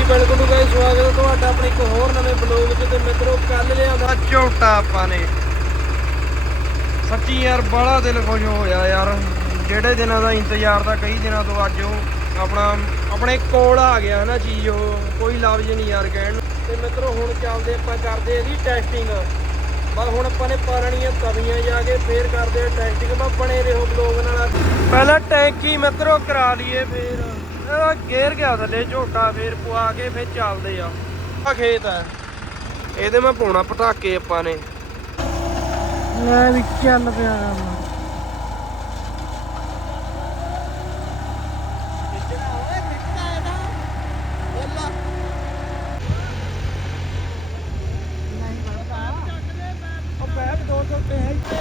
ਹਾਂਜੀ ਬਿਲਕੁਲ ਗਾਇਸ, ਸਵਾਗਤ ਹੈ ਤੁਹਾਡਾ ਆਪਣੇ ਇੱਕ ਹੋਰ ਨਵੇਂ ਬਲੌਗ 'ਚ। ਤੇ ਮਿੱਤਰੋ ਕੱਲ ਲਿਆਂਦਾ ਝੋਟਾ ਆਪਾਂ ਨੇ। ਸੱਚੀ ਯਾਰ ਬੜਾ ਦਿਲ ਖੁਸ਼ ਹੋਇਆ ਯਾਰ, ਜਿਹੜੇ ਦਿਨਾਂ ਦਾ ਇੰਤਜ਼ਾਰ ਦਾ ਕਈ ਦਿਨਾਂ ਤੋਂ ਅੱਜ ਉਹ ਆਪਣੇ ਕੋਲ ਆ ਗਿਆ ਨਾ ਚੀਜ਼। ਉਹ ਕੋਈ ਲਫ਼ਜ਼ ਨਹੀਂ ਯਾਰ ਕਹਿਣ ਨੂੰ। ਤੇ ਮਿੱਤਰੋ ਹੁਣ ਚੱਲਦੇ ਆਪਾਂ ਕਰਦੇ ਇਹਦੀ ਟੈਸਟਿੰਗ। ਬਸ ਹੁਣ ਆਪਾਂ ਨੇ ਪਾ ਲੈਣੀਆਂ ਤਵੀਆਂ ਜਾ ਕੇ, ਫੇਰ ਕਰਦੇ ਆ ਟੈਸਟਿੰਗ। ਬਸ ਬਣੇ ਰਹੋ ਬਲੌਗ ਨਾਲ। ਪਹਿਲਾਂ ਟੈਂਕੀ ਮਿੱਤਰੋ ਕਰਾ ਲਈਏ, ਫੇਰ ਗੇਰ ਗਿਆ ਥੱਲੇ ਝੋਟਾ, ਫੇਰ ਪਵਾ ਕੇ ਫੇਰ ਚੱਲਦੇ ਆ। ਆ ਖੇਤ ਹੈ, ਇਹਦੇ ਮੈਂ ਪਾਉਣਾ ਪਟਾਕੇ ਆਪਾਂ ਨੇ। ਲੈ ਵੀ ਚੱਲ ਪਿਆ ਕੰਮ। ਪੈਪ 2 ਝੋਟੇ ਹੈ ਇੱਥੇ।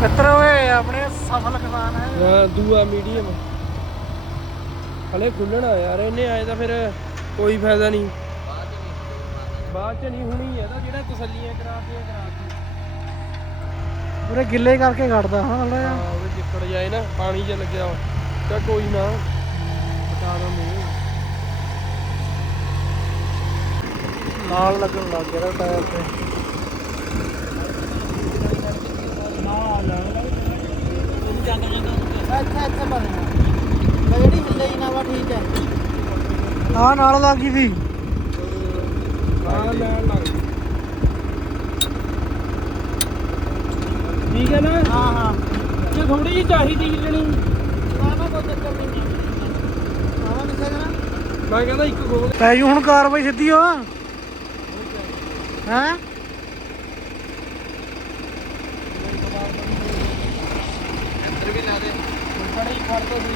ਮਿੱਤਰ ਓਏ ਆਪਣੇ ਸਫਲ ਕਿਸਾਨ ਹੈ। ਹਾਂ ਦੂਆ ਮੀਡੀਅਮ ਹਲੇ ਖੁੱਲਣਾ ਯਾਰ, ਇਹਨੇ ਆਏ ਤਾਂ ਫਿਰ ਕੋਈ ਫਾਇਦਾ ਨਹੀਂ। ਬਾਅਦ ਚ ਨਹੀਂ ਹੁਣੀ ਇਹਦਾ ਜਿਹੜਾ ਤਸੱਲੀਆਂ ਕਰਾਤੀਆਂ। ਪੂਰੇ ਗਿੱਲੇ ਕਰਕੇ ਕੱਢਦਾ ਹਾਂ ਥੋੜਾ ਜਿਹਾ। ਹਾਂ ਉਹ ਚਿੱਕੜ ਜਾਏ ਨਾ, ਪਾਣੀ ਚ ਲੱਗਿਆ ਤਾਂ ਕੋਈ ਨਾ ਬਤਾ ਦੋ ਮੂੰਹ ਨਾਲ ਲੱਗਣ ਲੱਗ ਗਿਆ ਟਾਇਰ ਤੇ। ਜਿਹੜੀ ਹਿੱਲੇ ਹੀ ਨਾ ਵਾ ਠੀਕ ਹੈ। ਹਾਂ ਨਾਲ ਲੱਗ ਗਈ ਵੀ। ਹਾਂ ਲੈਣ ਲੱਗ ਗਈ। ਠੀਕ ਹੈ ਨਾ। ਹਾਂ ਹਾਂ ਜੇ ਥੋੜੀ ਜਿਹੀ ਚਾਹੀਦੀ ਹਿੱਲਣੀ, ਨਾ ਕੋਈ ਚੱਕਰ ਨਹੀਂ। ਆਵਾਂ ਕਿੱਥੇ ਜਾਣਾ? ਮੈਂ ਕਹਿੰਦਾ ਇੱਕ ਖੋਲ। ਪੈ ਜੂ ਹੁਣ ਕਾਰਵਾਈ ਸਿੱਧੀ ਹੋ ਹੈਂ। ਅੰਦਰ ਵੀ ਲਾ ਦੇ, ਬੜਾ ਹੀ ਫੜ ਦੋ ਸੀ।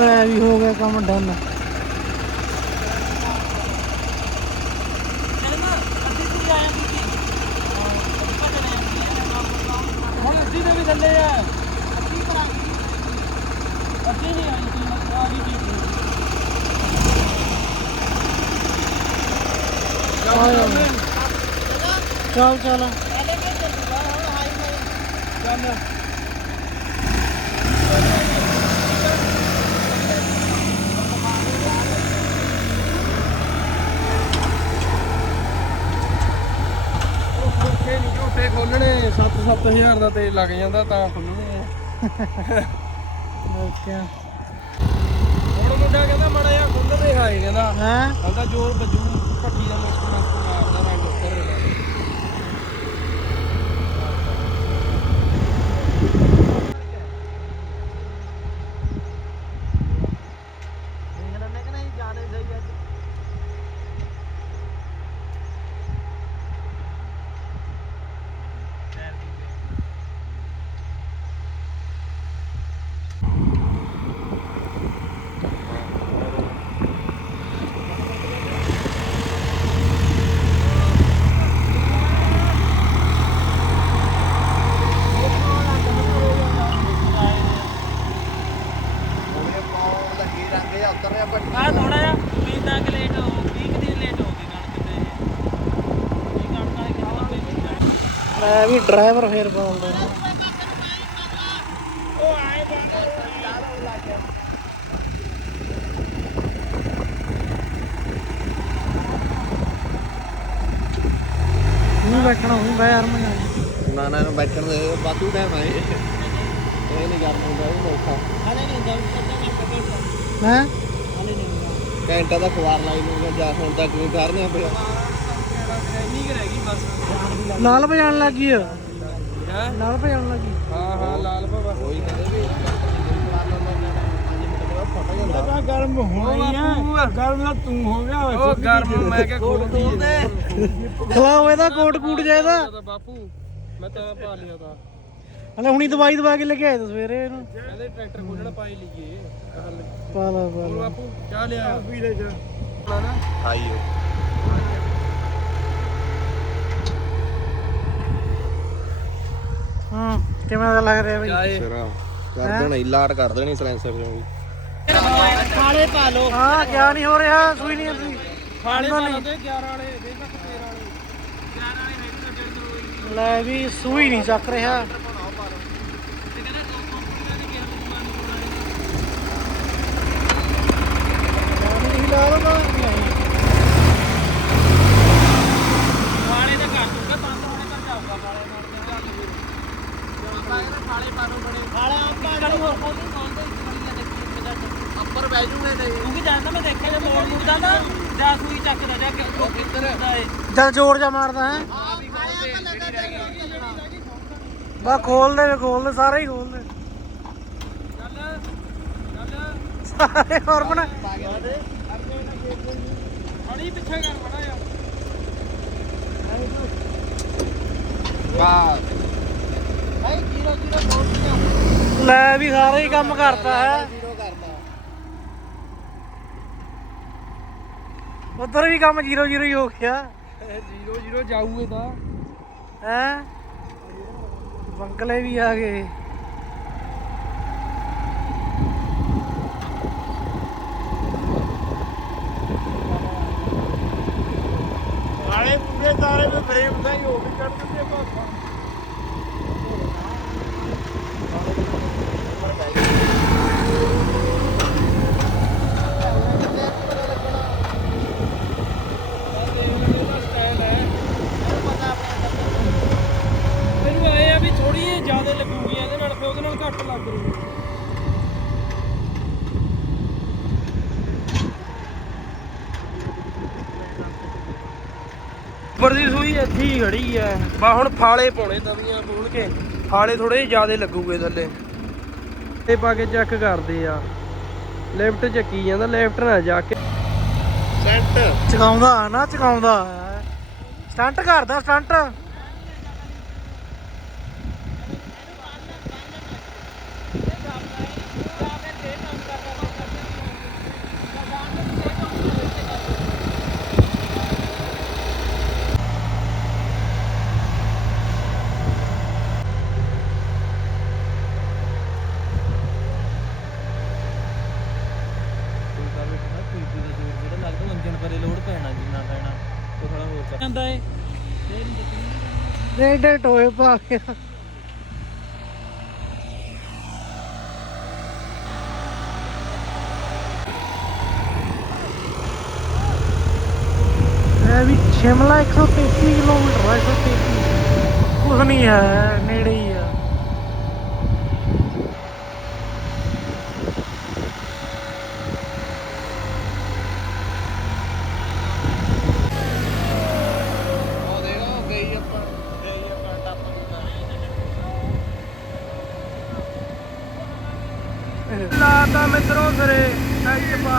ਲੈ ਵੀ ਹੋ ਗਿਆ ਕੰਮ ਡਨ। ਹੁਣ ਅੱਧੀ ਦੇ ਵੀ ਥੱਲੇ ਆ। ਅੱਧੀ ਨਹੀਂ ਆਈ ਸੀ, ਆ ਗਈ ਜੀ। ਚੱਲ ਚੱਲ ਚੱਲ ਝੋਟੇ ਖੋਲਣੇ 7-7000 ਦਾ ਤੇਲ ਲੱਗ ਜਾਂਦਾ ਤਾਂ ਖੁੱਲਣੇ ਆ। ਓਕੇ ਹੁਣ ਮੁੰਡਾ ਕਹਿੰਦਾ ਮਾੜਾ ਜਿਹਾ ਖੁੱਲ ਰਿਹਾ ਹੈ, ਹੈਂ। ਕਹਿੰਦਾ ਜ਼ੋਰ ਵੱਜੂ ਭੱਠੀ ਦਾ ਮੁਸਕ ਮਾਰਦਾ ਰੰਗ ਉੱਤਰ ਰਿਹਾ। ਆ ਥੋੜਾ ਜਿਹਾ ਉਮੀਦ ਤੱਕ ਲੇਟ ਹੋ 20 ਦਿਨ ਲੇਟ ਹੋ ਗਈ ਕਣਕ ਤੇ। ਇਹ ਕਣਕ ਵਾਲੇ ਕਿੱਥੇ ਭੇਜਣਾ? ਮੈਂ ਵੀ ਡਰਾਈਵਰ ਫੇਰ ਬੋਲਦਾ। ਨਹੀਂ ਬੈਠਣਾ ਹੂੰ ਬੈ ਯਾਰ ਮੈਂ ਨਾ ਨਾ ਇਹਨੂੰ ਬੈਠਣ ਦੇ ਵਾਧੂ ਟਾਈਮ ਆਏ ਇਹ ਨਹੀਂ ਕਰਨਾ ਹੁੰਦਾ ਇਹ ਔਖਾ ਹਾਲੇ ਨਹੀਂ ਹੁੰਦਾ ਮੈਂ ਘੰਟਾ ਦਾ ਖਵਾਰ ਲਾਈ ਨੂੰ ਜਾ ਹੁਣ ਤੱਕ ਨਹੀਂ ਕਰਨੇ ਪਿਆ ਇੰਨੀ ਕੁ ਰਹਿ ਗਈ ਬਸ। ਲਾਲ ਵਜਾਣ ਲੱਗੀ ਆ, ਹੈ ਲਾਲ ਵਜਾਣ ਲੱਗੀ। ਹਾਂ ਲਾਲ ਬਾਬਾ ਕੋਈ ਕਹਿੰਦੇ ਵੀ 5 ਮਿੰਟ ਬਾਅਦ ਗਰਮ ਹੋਣੀ ਆ ਗਰਮ ਦਾ ਤੂੰ ਹੋ ਗਿਆ ਉਹ ਗਰਮ ਮੈਂ ਕਿਹਾ ਖੋਲਦੀ ਖਲਾਓ ਇਹਦਾ ਕੋਟ ਕੂਟ ਜਾਇਦਾ। ਬਾਪੂ ਮੈਂ ਤਾਂ ਪਾ ਲਿਆ ਤਾਂ ਹਲੇ ਹੁਣੀ ਦਵਾਈ ਦਵਾ ਕੇ ਲੈ ਕੇ ਆਏ ਤਾਂ ਸਵੇਰੇ ਇਹਨੂੰ। ਕਹਿੰਦੇ ਟਰੈਕਟਰ ਖੋਲਣਾ ਪਾਈ ਲਈਏ ਪਾ ਲਾ ਪਾ ਹੋਰ ਲਾ। ਬਾਪੂ ਚਾਹ ਲਿਆ ਪੀ ਲੈ ਜਾ ਆਈਓ ਹਾਂ ਕਿਵੇਂ ਦਾ ਲੱਗ ਰਿਹਾ ਬਈ? ਚਾਹੇ ਸਿਰਾ ਕਰ ਦੇਣਾ ਲਾਟ ਕਰ ਦੇਣੀ ਸਲੈਂਸਰ ਚੋਂ ਵੀ ਖਾਲੇ ਪਾ ਲੋ ਹਾਂ ਕਿਆ ਨਹੀਂ ਹੋ ਰਿਹਾ, ਸੂਈ ਨਹੀਂ ਆਉਂਦੀ। ਖਾਣੇ ਪਾ ਲਓ ਤੇ 11 ਵਾਲੇ ਬੇਸ਼ੱਕ 13 ਵਾਲੇ 11 ਵਾਲੇ ਹੈਗੇ ਤਾਂ ਫਿਰ ਕਰੋ ਲੈ ਵੀ ਸੂਈ ਨਹੀਂ ਚੱਕ ਰਿਹਾ। ਖਾਲੇ ਦਾ ਕਰ ਦੂੰਗਾ ਬੰਦ ਹੋਣੇ ਪਰ ਜਾਊਗਾ ਖਾਲੇ ਨਾਲ ਖਾਲੇ ਪਾ ਲੋ ਬੜੇ ਖਾਲੇ ਆਪਾਂ ਹੋਰ ਕੋਈ ਖੋਲਦੇ ਅੱਪਰ ਬੈ ਜੂਗੇ ਤੇ ਕਿਉਂਕਿ ਜਾਂਦਾ ਮੈਂ ਦੇਖਿਆ ਜੇ ਮੋੜ ਮੁੜਦਾ ਨਾ ਜਾਂ ਸੂਈ ਚੱਕਦਾ ਜਾਂ ਕਿੱਧਰ ਹੁੰਦਾ ਏ ਜਦ ਜ਼ੋਰ ਜਾ ਮਾਰਦਾ ਹੈ ਬਾ ਖੋਲਦੇ ਸਾਰੇ ਹੀ ਖੋਲਦੇ ਸਾਰੇ ਹੋਰ ਬਣਾ। ਹਣੀ ਪਿੱਛੇ ਕਰ ਬੜਾ ਯਾਰ ਵਾਹ ਲੈ ਵੀ ਸਾਰੇ ਹੀ ਕੰਮ ਕਰਤਾ ਹੈ। ਉਧਰ ਵੀ ਕੰਮ 0-0 ਹੀ ਹੋ ਗਿਆ 0-0 ਜਾਊਗੇ ਤਾਂ ਹੈ। ਬੰਕਲੇ ਵੀ ਆ ਗਏ। ਨਾਲੇ ਪੂਰੇ ਤਾਰੇ ਵਿੱਚ ਫਰੇਮ ਦਾ ਹੀ ਹੋ ਵੀ ਕੱਢ ਦਿੰਦੇ ਆਪਾਂ ਮੈਨੂੰ ਆਏ ਆ ਵੀ ਥੋੜੀ ਜਿਹੀ ਜ਼ਿਆਦਾ ਲੱਗੂਗੀ ਇਹਦੇ ਨਾਲ ਫਿਰ ਉਹਦੇ ਨਾਲ ਘੱਟ ਲੱਗ ਰਹੀ ਉੱਪਰ ਦੀ ਸੂਈ ਇੱਥੇ ਹੀ ਖੜੀ ਐ ਬਾ ਹੁਣ ਫਾਲੇ ਪਾਉਣੇ ਤਵੀਆਂ ਖੋਲ ਕੇ ਫਾਲੇ ਥੋੜੇ ਜ਼ਿਆਦੇ ਲੱਗੂਗੇ ਥੱਲੇ ਤੇ ਪਾ ਕੇ ਚੈੱਕ ਕਰਦੇ ਆ ਲੈਫਟ ਚੱਕੀ ਜਾਂਦਾ ਲੈਫਟ ਨਾ ਜਾ ਕੇ ਸੈਂਟ ਚਕਾਉਂਦਾ ਨਾ ਚਕਾਉਂਦਾ ਸਟੰਟ ਕਰਦਾ ਸਟੰਟ। ਜਾਂਦਾ ਏ ਰੇਡੇ ਟੋਏ ਪਾ ਕੇ ਇਹ ਵੀ ਸ਼ਿਮਲਾ 133 ਕਿਲੋਮੀਟਰ 133 ਕੁਝ ਨਹੀਂ ਹੈ, ਨੇੜੇ ਹੀ ਆ। ਉਹ ਦੇਖੋ ਗਈ ਆਪਾਂ ਲਾਤਾ ਮਿੱਤਰੋ ਫਿਰੇ ਟਾਈਟ ਪਾ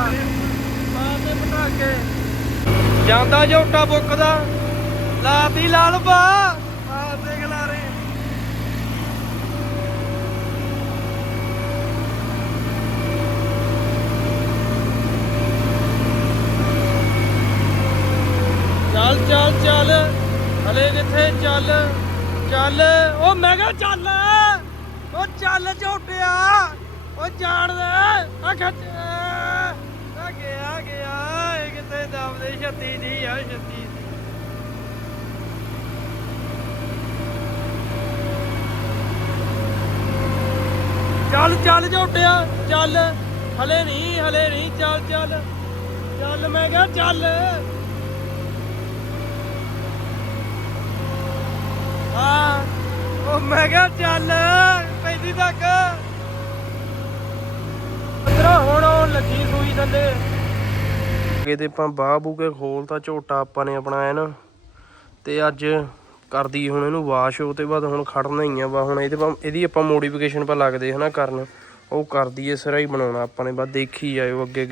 ਮਾਰਦੇ ਪਟਾਕੇ ਜਾਂਦਾ ਝੋਟਾ ਬੁੱਕਦਾ ਲਾਤੀ ਲਾਲ ਪਾ ਮਾਰਦੇ ਗਲਾਰੇ ਚੱਲ ਚੱਲ ਚੱਲ ਹਲੇ ਕਿੱਥੇ ਚੱਲ ਚੱਲ ਉਹ ਮੈਂ ਕਿਹਾ ਚੱਲ ਉਹ ਚੱਲ ਝੋਟਿਆ ਉਹ ਜਾਣ ਦੇ ਆ ਖੱਚ ਆ ਗਿਆ ਇਹ ਕਿਤੇ ਦਬਦੇ 36 ਦੀ ਆ 36 ਦੀ ਚੱਲ ਚੱਲ ਝੋਟਿਆ ਚੱਲ ਹਲੇ ਨਹੀਂ ਚੱਲ ਚੱਲ ਚੱਲ ਮੈਂ ਕਿਹਾ ਚੱਲ ਹਾਂ ਉਹ ਮੈਂ ਕਿਹਾ ਚੱਲ 35 ਤੱਕ ਅੰਦਰੋਂ ਹੁਣ ਉਹ ਲੱਗੀ ਗਏ ਤੇ ਆਪਾਂ ਬਾਹ ਬੂ ਕੇ ਖੋਲਤਾ ਝੋਟਾ ਆਪਾਂ ਨੇ ਆਪਣਾ ਐਨ। ਤੇ ਅੱਜ ਕਰਦੀ ਹੁਣ ਇਹਨੂੰ ਵਾਸ਼, ਉਹ ਤੋਂ ਬਾਅਦ ਹੁਣ ਖੜਨਾ ਹੀ ਆ ਵਾ। ਹੁਣ ਇਹਦੀ ਆਪਾਂ ਮੋਡੀਫਿਕੇਸ਼ਨ ਪਾ ਲੱਗਦੇ ਹਨਾ ਕਰਨ, ਉਹ ਕਰਦੀ ਇਸ ਤਰ੍ਹਾਂ ਹੀ ਬਣਾਉਣਾ ਆਪਾਂ ਨੇ। ਬਸ ਦੇਖੀ ਜਾਇਓ ਅੱਗੇ।